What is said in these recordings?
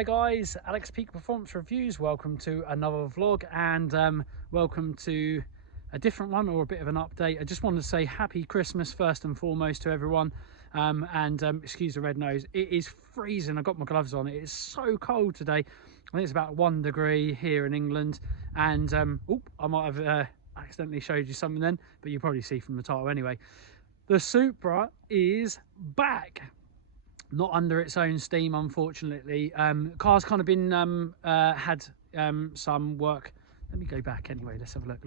Hi guys, Alex Peak Performance Reviews. Welcome to another vlog and welcome to a different one or a bit of an update. I just wanted to say happy Christmas first and foremost to everyone, excuse the red nose. It is freezing. I got my gloves on. It is so cold today. I think it's about 1 degree here in England, and I might have accidentally showed you something then, but you probably see from the title anyway. The Supra is back. Not under its own steam, unfortunately. Car's kind of been had some work. Let me go back anyway. Let's have a look.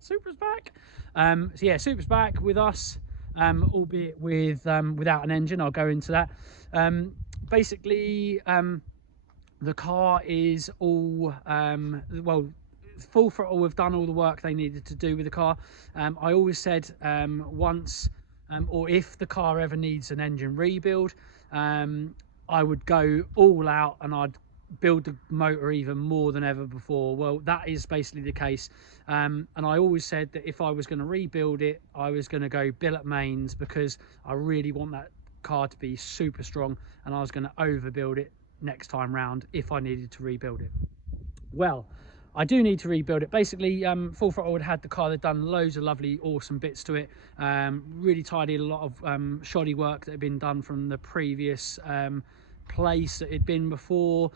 Supra's back. So yeah, Supra's back with us, albeit with without an engine. I'll go into that. Basically, the car is all well, full throttle. We've done all the work they needed to do with the car. I always said once. Or if the car ever needs an engine rebuild, I would go all out and I'd build the motor even more than ever before. Well, that is basically the case, and I always said that if I was going to rebuild it, I was going to go billet mains, because I really want that car to be super strong, and I was going to overbuild it next time round if I needed to rebuild it. Well, I do need to rebuild it. Basically, Full Throttle had the car. They'd done loads of lovely, awesome bits to it. Really tidied a lot of shoddy work that had been done from the previous place that it'd been before,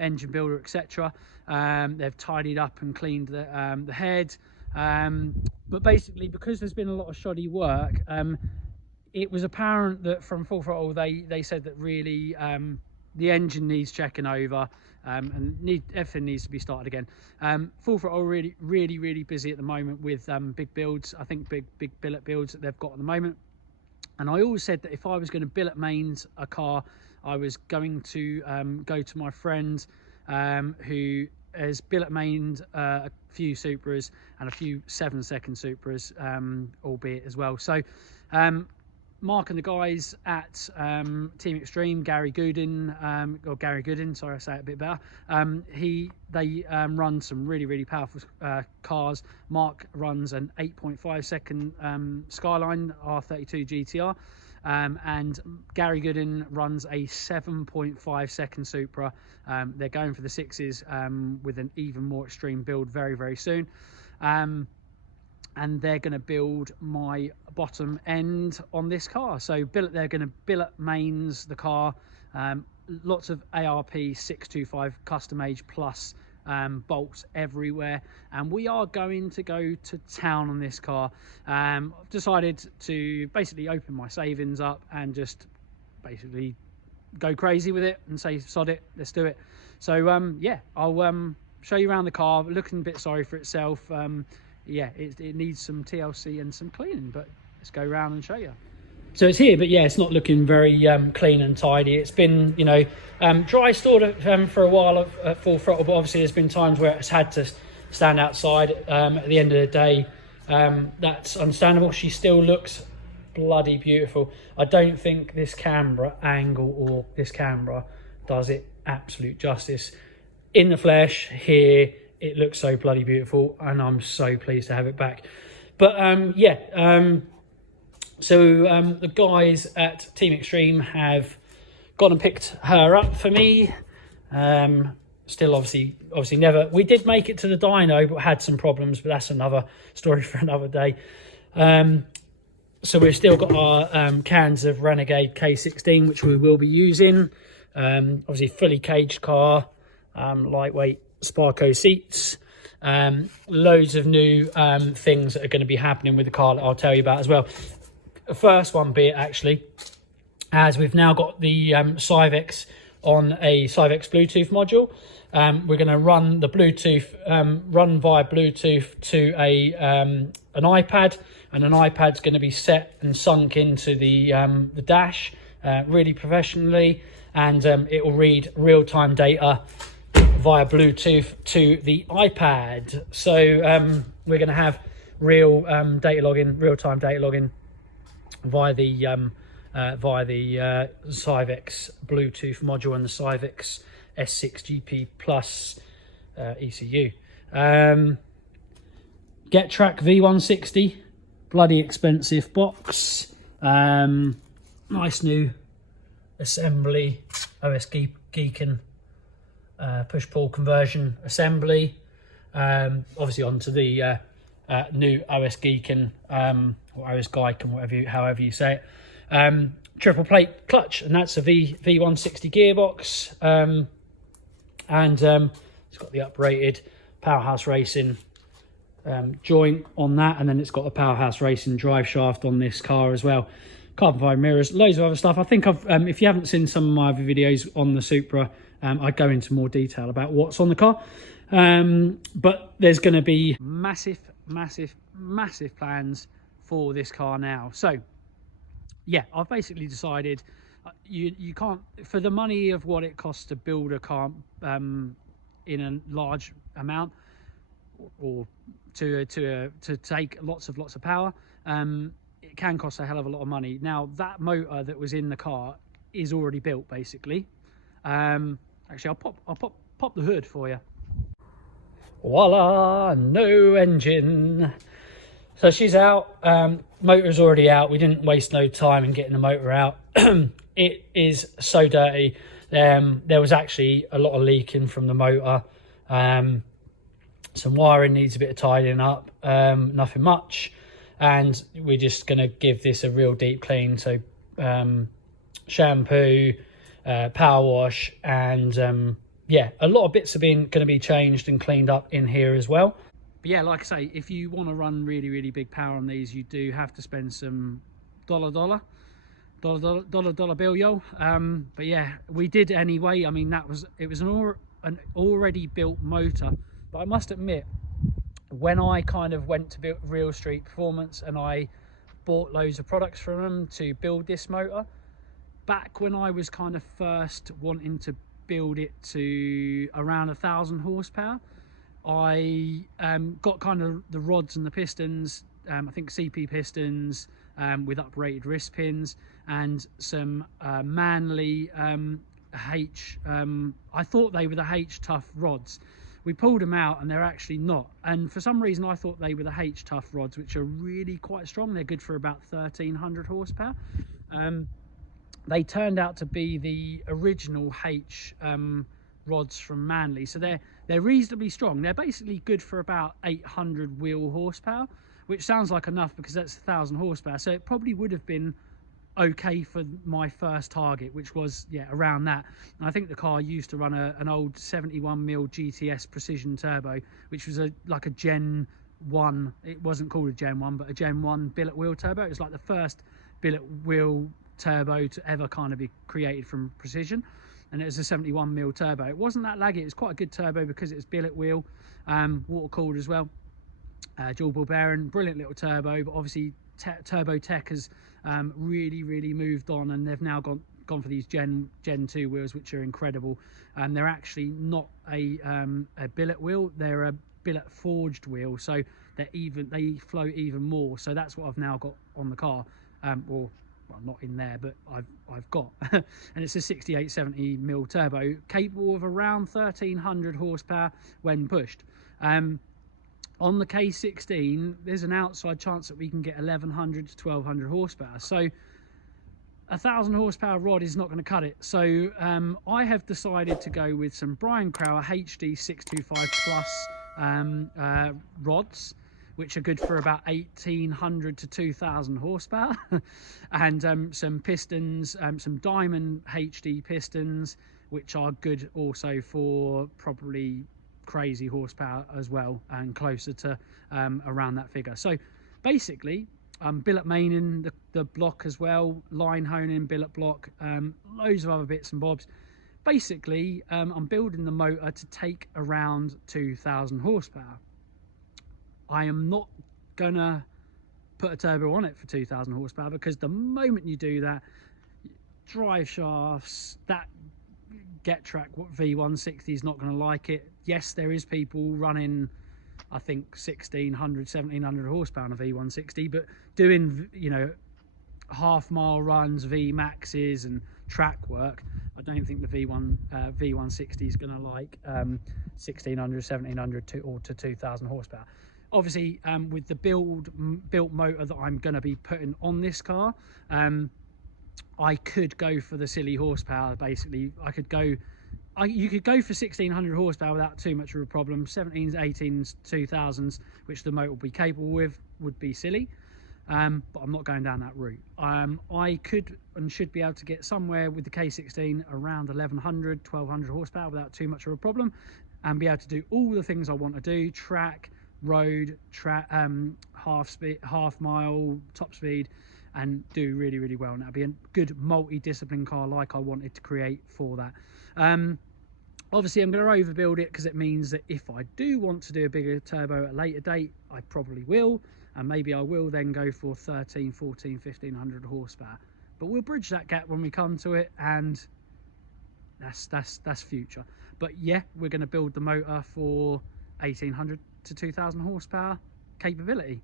engine builder, etc. They've tidied up and cleaned the head. But basically, because there's been a lot of shoddy work, it was apparent that from Full Throttle, they said that really the engine needs checking over. And everything needs to be started again. Full Throttle really busy at the moment with big builds. I think big billet builds that they've got at the moment. And I always said that if I was going to billet mains a car, I was going to go to my friend who has billet mained a few Supras and a few 7-second Supras, albeit as well. So Mark and the guys at Team Extreme, Gary Goodin, sorry, I say it a bit better. They run some really powerful cars. Mark runs an 8.5 second Skyline R32 GTR, and Gary Goodin runs a 7.5 second Supra. They're going for the 6s with an even more extreme build very soon. And they're going to build my bottom end on this car. So they're going to billet mains the car. Lots of ARP 625 custom age plus bolts everywhere, and we are going to go to town on this car. I've decided to basically open my savings up and just basically go crazy with it and say sod it, let's do it. So yeah, I'll show you around the car. Looking a bit sorry for itself. Yeah, it needs some TLC and some cleaning, but let's go around and show you. So it's here, but yeah, it's not looking very clean and tidy. It's been, you know, dry stored for a while at Full Throttle, but obviously there's been times where it's had to stand outside at the end of the day. That's understandable. She still looks bloody beautiful. I don't think this camera angle or this camera does it absolute justice. In the flesh here, it looks so bloody beautiful, and I'm so pleased to have it back. But so the guys at Team Extreme have gone and picked her up for me. Still obviously never, we did make it to the dyno, but had some problems, but that's another story for another day. So we've still got our cans of Renegade K16, which we will be using. Obviously fully caged car, lightweight Sparco seats, loads of new things that are going to be happening with the car that I'll tell you about as well. The first one being actually, as we've now got the Cyvex on a Cyvex Bluetooth module. We're going to run the Bluetooth, run via Bluetooth to an iPad, and an iPad's going to be set and sunk into the dash really professionally, and it will read real-time data via Bluetooth to the iPad. So we're going to have real-time data logging via the Cyvex Bluetooth module and the Cyvex S6 GP Plus ECU. Get Track V160, bloody expensive box. Nice new assembly, OS Geekin push-pull conversion assembly, obviously onto the new OS Geekin, or OS Geiken, however you say it. Triple plate clutch, and that's a V160 gearbox, and it's got the uprated Powerhouse Racing joint on that, and then it's got a Powerhouse Racing drive shaft on this car as well. Carbon fiber mirrors, loads of other stuff. I think I've if you haven't seen some of my other videos on the Supra, I go into more detail about what's on the car, but there's going to be massive plans for this car now. So yeah, I've basically decided you can't, for the money of what it costs to build a car in a large amount, or to take lots of power, it can cost a hell of a lot of money. Now that motor that was in the car is already built, basically. Actually, I'll pop the hood for you. Voila, no engine. So she's out, motor's already out. We didn't waste no time in getting the motor out. It is so dirty. There was actually a lot of leaking from the motor. Some wiring needs a bit of tidying up, nothing much. And we're just going to give this a real deep clean. So shampoo, power wash, and yeah, a lot of bits are going to be changed and cleaned up in here as well. But yeah, like I say, if you want to run really big power on these, you do have to spend some dollar bill, yo. But yeah, we did anyway. I mean, it was an already built motor. But I must admit, when I kind of went to build Real Street Performance and I bought loads of products from them to build this motor, back when I was kind of first wanting to build it to around 1,000 horsepower, I got kind of the rods and the pistons, I think CP pistons with uprated wrist pins, and some Manly I thought they were the H Tough rods. We pulled them out and they're actually not, and for some reason I thought they were the H Tough rods, which are really quite strong. They're good for about 1,300 horsepower. They turned out to be the original H rods from Manly, so they're reasonably strong. They're basically good for about 800 wheel horsepower, which sounds like enough because that's 1,000 horsepower. So it probably would have been okay for my first target, which was, yeah, around that. And I think the car used to run an old 71mm GTS Precision Turbo, which was like a Gen 1. It wasn't called a Gen 1, but a Gen 1 billet wheel turbo. It was like the first billet wheel turbo to ever kind of be created from Precision, and it was a 71mm turbo. It wasn't that laggy. It was quite a good turbo because it was billet wheel, water cooled as well, dual ball bearing, brilliant little turbo. But obviously turbo tech has really moved on, and they've now gone for these Gen 2 wheels, which are incredible. They're actually not a billet wheel, they're a billet forged wheel, so they float even more. So that's what I've now got on the car, or well, not in there, but I've got and it's a 68-70mm turbo, capable of around 1,300 horsepower when pushed. On the K16, there's an outside chance that we can get 1,100 to 1,200 horsepower. So 1,000 horsepower rod is not going to cut it. So I have decided to go with some Brian Crower HD 625 Plus rods, which are good for about 1,800 to 2,000 horsepower, and some pistons, some Diamond HD pistons, which are good also for probably crazy horsepower as well, and closer to around that figure. So basically, billet maining the block as well, line honing, billet block, loads of other bits and bobs. Basically, I'm building the motor to take around 2,000 horsepower. I am not gonna put a turbo on it for 2,000 horsepower, because the moment you do that, drive shafts, that Getrack V160 is not going to like it. Yes, there is people running, I think, 1,600, 1,700 horsepower on a V160, but doing, you know, half-mile runs, V maxes and track work, I don't think the V160 is going to like 1,600, 1,700 to 2,000 horsepower. Obviously, with the built motor that I'm going to be putting on this car, I could go for the silly horsepower. Basically, I could go you could go for 1600 horsepower without too much of a problem. 17s, 18s, 2000s, which the motor will be capable with, would be silly. But I'm not going down that route. I could and should be able to get somewhere with the K16 around 1100, 1200 horsepower without too much of a problem, and be able to do all the things I want to do: track, road, half speed, half mile, top speed, and do really, really well. And that'd be a good multi-discipline car like I wanted to create for that. Obviously I'm going to overbuild it, because it means that if I do want to do a bigger turbo at a later date, I probably will, and maybe I will then go for 13, 14, 1500 horsepower. But we'll bridge that gap when we come to it, and that's future. But yeah, we're going to build the motor for 1800 to 2000 horsepower capability.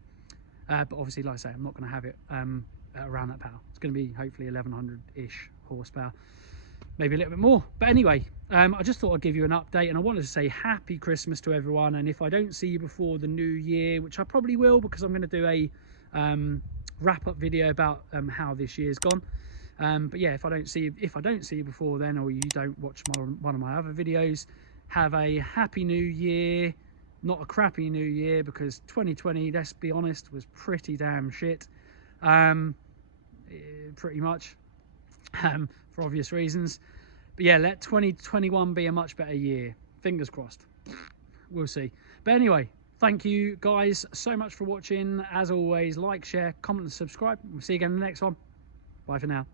But obviously, like I say, I'm not going to have it at around that power. It's going to be hopefully 1100-ish horsepower, maybe a little bit more. But anyway, I just thought I'd give you an update, and I wanted to say happy Christmas to everyone. And if I don't see you before the new year, which I probably will, because I'm going to do a wrap-up video about how this year's gone. But yeah, if I don't see you before then, or you don't watch one of my other videos, have a happy new year. Not a crappy new year, because 2020, let's be honest, was pretty damn shit. Pretty much, for obvious reasons. But yeah, let 2021 be a much better year. Fingers crossed. We'll see. But anyway, thank you guys so much for watching. As always, like, share, comment and subscribe. We'll see you again in the next one. Bye for now.